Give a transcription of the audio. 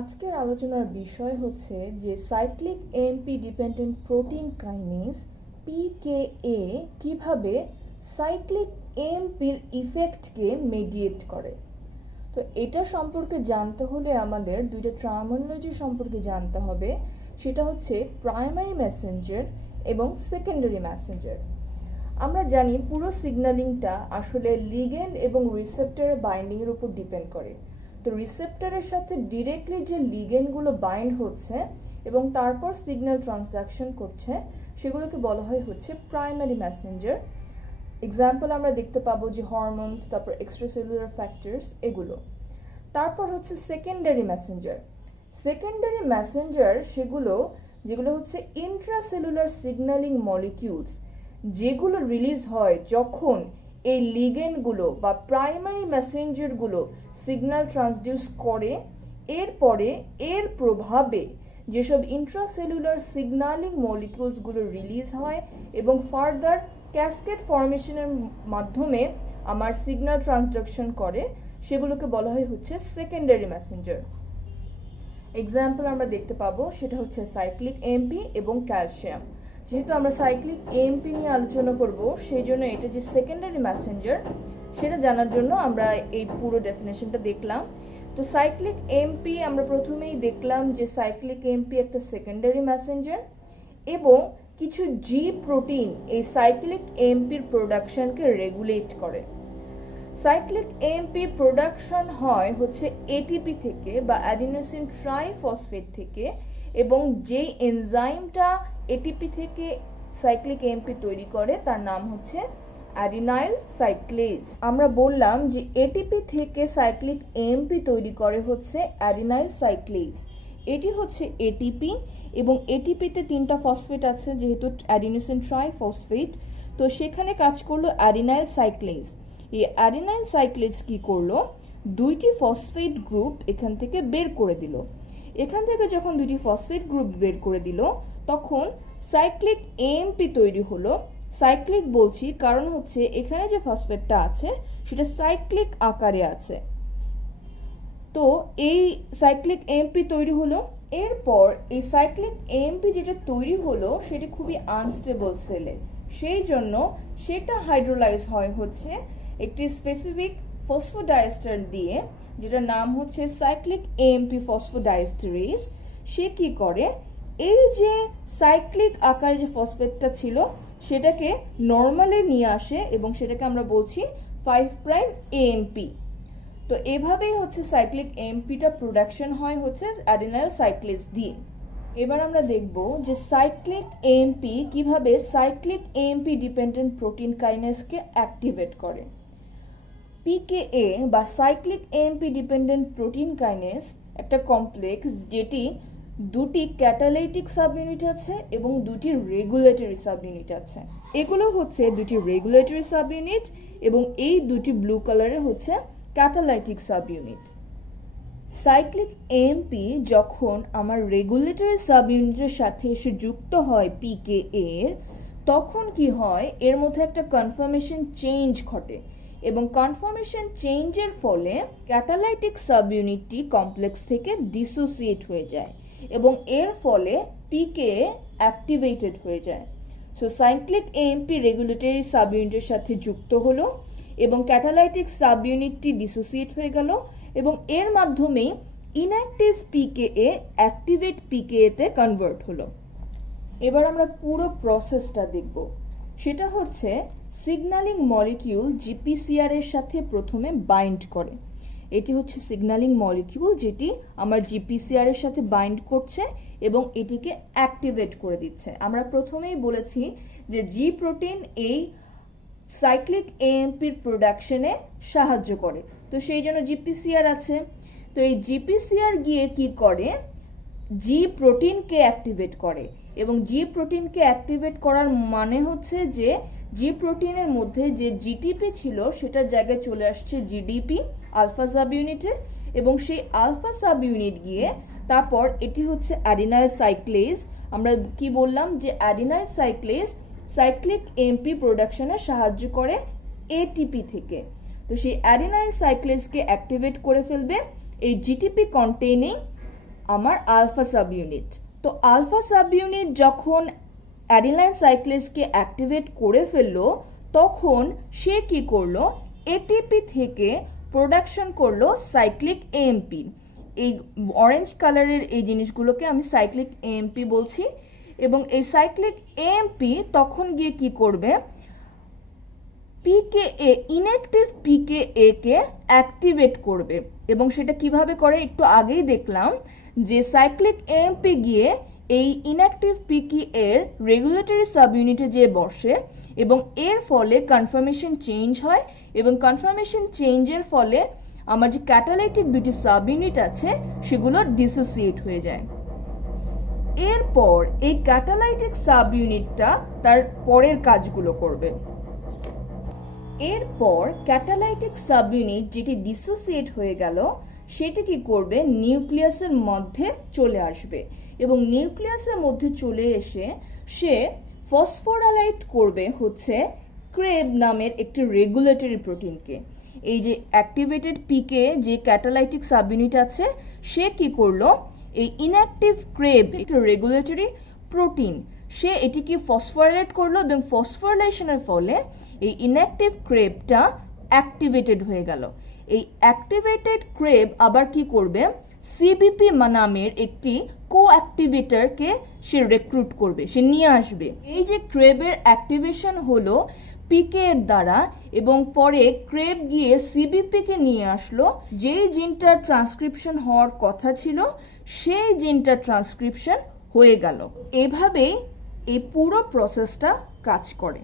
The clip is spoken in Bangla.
আজকের আলোচনার বিষয় হচ্ছে যে cyclic AMP dependent protein kinase PKA কিভাবে সাইক্লিক এএমপির ইফেক্টকে মেডিয়েট করে। তো এটা সম্পর্কে জানতে হলে আমাদের দুইটা টার্মিনোলজি সম্পর্কে জানতে হবে, সেটা হচ্ছে প্রাইমারি মেসেঞ্জার এবং সেকেন্ডারি মেসেঞ্জার। আমরা জানি পুরো সিগন্যালিংটা আসলে লিগ্যান্ড এবং রিসেপ্টরের বাইন্ডিংয়ের উপর ডিপেন্ড করে। তো রিসেপ্টরের সাথে ডিরেক্টলি যে লিগ্যান্ডগুলো বাইন্ড হচ্ছে এবং তারপর সিগন্যাল ট্রান্সডাকশন করছে সেগুলোকে বলা হয় হচ্ছে প্রাইমারি মেসেঞ্জার। এক্সাম্পল আমরা দেখতে পাবো যে হরমোনস, তারপর এক্সট্রাসেলুলার ফ্যাক্টরস এগুলো। তারপর হচ্ছে সেকেন্ডারি মেসেঞ্জার। সেকেন্ডারি মেসেঞ্জার যেগুলো হচ্ছে ইন্ট্রাসেলুলার সিগন্যালিং মলিকিউলস, যেগুলো রিলিজ হয় যখন এই লিগ্যান্ডগুলো বা প্রাইমারি মেসেঞ্জারগুলো সিগন্যাল ট্রান্সডিউস করে। এরপরে এর প্রভাবে যেসব ইন্ট্রাসেলুলার সিগন্যালিং মলিকিউলসগুলো রিলিজ হয় এবং ফার্দার ক্যাসকেড ফর্মেশনের মাধ্যমে আমার সিগন্যাল ট্রান্সডাকশন করে, সেগুলোকে বলা হয় হচ্ছে সেকেন্ডারি মেসেঞ্জার। এক্সাম্পল আমরা দেখতে পাবো সেটা হচ্ছে সাইক্লিক এএমপি এবং ক্যালসিয়াম। যেহেতু আমরা সাইক্লিক এএমপি নিয়ে আলোচনা করব, সেই জন্য এটা যে সেকেন্ডারি মেসেঞ্জার সেটা জানার জন্য আমরা এই পুরো ডেফিনেশনটা দেখলাম। তো সাইক্লিক এএমপি আমরা প্রথমেই দেখলাম যে সাইক্লিক এএমপি একটা সেকেন্ডারি মেসেঞ্জার এবং কিছু জি প্রোটিন এই সাইক্লিক এএমপির প্রোডাকশনকে রেগুলেট করে। সাইক্লিক এএমপি প্রোডাকশন হয় হচ্ছে এটিপি থেকে বা অ্যাডিনোসিন ট্রাইফসফেট থেকে, এবং যেই এনজাইমটা এটিপি থেকে সাইক্লিক এএমপি তৈরি করে তার নাম হচ্ছে অ্যাডিনাইল সাইক্লেজ। আমরা বললাম যে এটিপি থেকে সাইক্লিক এএমপি তৈরি করে হচ্ছে অ্যাডিনাইল সাইক্লেজ। এটি হচ্ছে এটিপি এবং এটিপিতে 3টা ফসফেট আছে, যেহেতু অ্যাডিনোসিন ট্রাইফসফেট, তো সেখানে কাজ করলো অ্যাডিনাইল সাইক্লেজ। এই অ্যাডিনাইল সাইক্লেজ কি করলো, 2টি ফসফেট গ্রুপ এখান থেকে বের করে দিল। এখান থেকে যখন 2টি ফসফেট গ্রুপ বের করে দিল তখন সাইক্লিক এএমপি তৈরি হলো। সাইক্লিক বলছি কারণ হচ্ছে এখানে যে ফসফেটটা আছে সেটা সাইক্লিক আকারে আছে। তো এই সাইক্লিক এএমপি তৈরি হলো। এরপর এই সাইক্লিক এএমপি যেটা তৈরি হলো সেটা খুবই আনস্টেবল সেলে, সেই জন্য সেটা হাইড্রোলাইজ হয় হচ্ছে একটি স্পেসিফিক ফসফোডাইএস্টার দিয়ে, যেটার নাম হচ্ছে সাইক্লিক এএমপি ফসফোডাইএস্টারেজ। সে কি করে, এই যে সাইক্লিক আকারে যে ফসফেটটা ছিল সেটাকে নর্মালে নিয়ে আসে এবং সেটাকে আমরা বলছি 5' এএমপি। তো এভাবেই হচ্ছে সাইক্লিক এএমপিটা প্রোডাকশন হয় হচ্ছে অ্যাডিনাইল সাইক্লেজ দিয়ে। এবার আমরা দেখব যে সাইক্লিক এএমপি কিভাবে সাইক্লিক এএমপি ডিপেন্ডেন্ট প্রোটিন কাইনেজকে অ্যাক্টিভেট করে। পিকেএ বা cyclic AMP dependent protein kinase একটা কমপ্লেক্স যেটি 2টি ক্যাটালাইটিক সাবইউনিট আছে এবং 2টি রেগুলেটরি সাবইউনিট আছে। এগুলো হচ্ছে 2টি রেগুলেটরি সাবইউনিট এবং এই 2টি ব্লু কালারের হচ্ছে ক্যাটালাইটিক সাবইউনিট। সাইক্লিক এএমপি যখন আমার রেগুলেটরি সাবইউনিটের সাথে এসে যুক্ত হয় পিকেএ এর, তখন কি হয়, এর মধ্যে একটা কনফর্মেশন চেঞ্জ ঘটে এবং কনফর্মেশন চেঞ্জের ফলে ক্যাটালাইটিক সাবইউনিটটি কমপ্লেক্স থেকে ডিসোসিয়েট হয়ে যায় এবং এর ফলে পিকেএ অ্যাক্টিভেটেড হয়ে যায়। সো সাইক্লিক এএমপি রেগুলেটরি সাবইউনিটের সাথে যুক্ত হলো এবং ক্যাটালাইটিক সাবইউনিটটি ডিসোসিয়েট হয়ে গেল এবং এর মাধ্যমেই ইনঅ্যাক্টিভ পিকেএ অ্যাক্টিভেট পিকেএতে কনভার্ট হলো। এবার আমরা পুরো প্রসেসটা দেখব। সেটা হচ্ছে সিগন্যালিং মলিকিউল জিপিসিআর এর সাথে প্রথমে বাইন্ড করে। এটি হচ্ছে সিগন্যালিং মলিকিউল যেটি আমার জিপিসিআর এর সাথে বাইন্ড করছে এবং এটিকে অ্যাক্টিভেট করে দিচ্ছে। আমরা প্রথমেই বলেছি যে জি প্রোটিন এই সাইক্লিক এএমপির প্রোডাকশনে সাহায্য করে, তো সেই জন্য জিপিসিআর আছে। তো এই জিপিসিআর গিয়ে কি করে, জি প্রোটিনকে অ্যাক্টিভেট করে এবং জি প্রোটিনকে অ্যাক্টিভেট করার মানে হচ্ছে যে জি প্রোটিনের মধ্যে যে জিটিপি ছিল সেটার জায়গায় চলে আসছে জিডিপি আলফা সাব ইউনিটে, এবং সেই আলফা সাব ইউনিট গিয়ে তারপর এটি হচ্ছে অ্যাডিনাইল সাইক্লেজ। আমরা কি বললাম যে অ্যাডিনাইল সাইক্লেজ সাইক্লিক এএমপি প্রোডাকশনে সাহায্য করে এটিপি থেকে। তো সেই অ্যাডিনাইল সাইক্লেজকে অ্যাক্টিভেট করে ফেলবে এই জিটিপি কন্টেইনিং আমার আলফা সাব ইউনিট। তো আলফা সাব ইউনিট যখন অ্যাডিনাইন সাইক্লেজকে অ্যাক্টিভেট করে ফেললো, তখন সে কি করলো, এটিপি থেকে প্রোডাকশন করলো সাইক্লিক এএমপি। এই অরেঞ্জ কালারের এই জিনিসগুলোকে আমি সাইক্লিক এএমপি বলছি। এবং এই সাইক্লিক এএমপি তখন গিয়ে কি করবে, পিকেএ, ইনঅ্যাক্টিভ পিকেএ কে অ্যাক্টিভেট করবে। এবং সেটা কিভাবে করে একটু আগেই দেখলাম যে সাইক্লিক এএমপি গিয়ে এই ইনঅ্যাক্টিভ পিকে এর রেগুলেটরি সাব ইউনিটে যেয়ে বসে এবং এর ফলে কনফার্মেশন চেঞ্জ হয় এবং কনফার্মেশন চেঞ্জের ফলে আমার যে ক্যাটালাইটিক দুটি সাব ইউনিট আছে সেগুলো ডিসোসিয়েট হয়ে যায়। এরপর এই ক্যাটালাইটিক সাব ইউনিটটা তার পরের কাজগুলো করবে। এরপর ক্যাটালাইটিক সাব ইউনিট যেটি ডিসোসিয়েট হয়ে গেল সেটি কি করবে, নিউক্লিয়াসের মধ্যে চলে আসবে এবং নিউক্লিয়াসের মধ্যে চলে এসে সে ফসফোরাইলেট করবে হচ্ছে ক্রেব নামের একটি রেগুলেটরি প্রোটিনকে। এই যে অ্যাক্টিভেটেড পিকে যে ক্যাটালাইটিক সাব ইউনিট আছে সে কি করলো, এই ইনঅ্যাক্টিভ ক্রেব একটি রেগুলেটরি প্রোটিন, সে এটিকে ফসফোরাইলেট করলো এবং ফসফোরাইলেশনের ফলে এই ইনঅ্যাক্টিভ ক্রেবটা অ্যাক্টিভেটেড হয়ে গেল। এই অ্যাক্টিভেটেড ক্রেব আবার কি করবে, সিবিপি নামের একটি কোঅ্যাক্টিভেটরকে সে রিক্রুট করবে, সে নিয়ে আসবে। এই যে ক্রেবের অ্যাক্টিভেশন হলো পিকে এর দ্বারা এবং পরে ক্রেব গিয়ে সিবিপি কে নিয়ে আসলো, যেই জিনটার ট্রান্সক্রিপশন হওয়ার কথা ছিল সেই জিনটার ট্রান্সক্রিপশন হয়ে গেল। এভাবেই এই পুরো প্রসেসটা কাজ করে।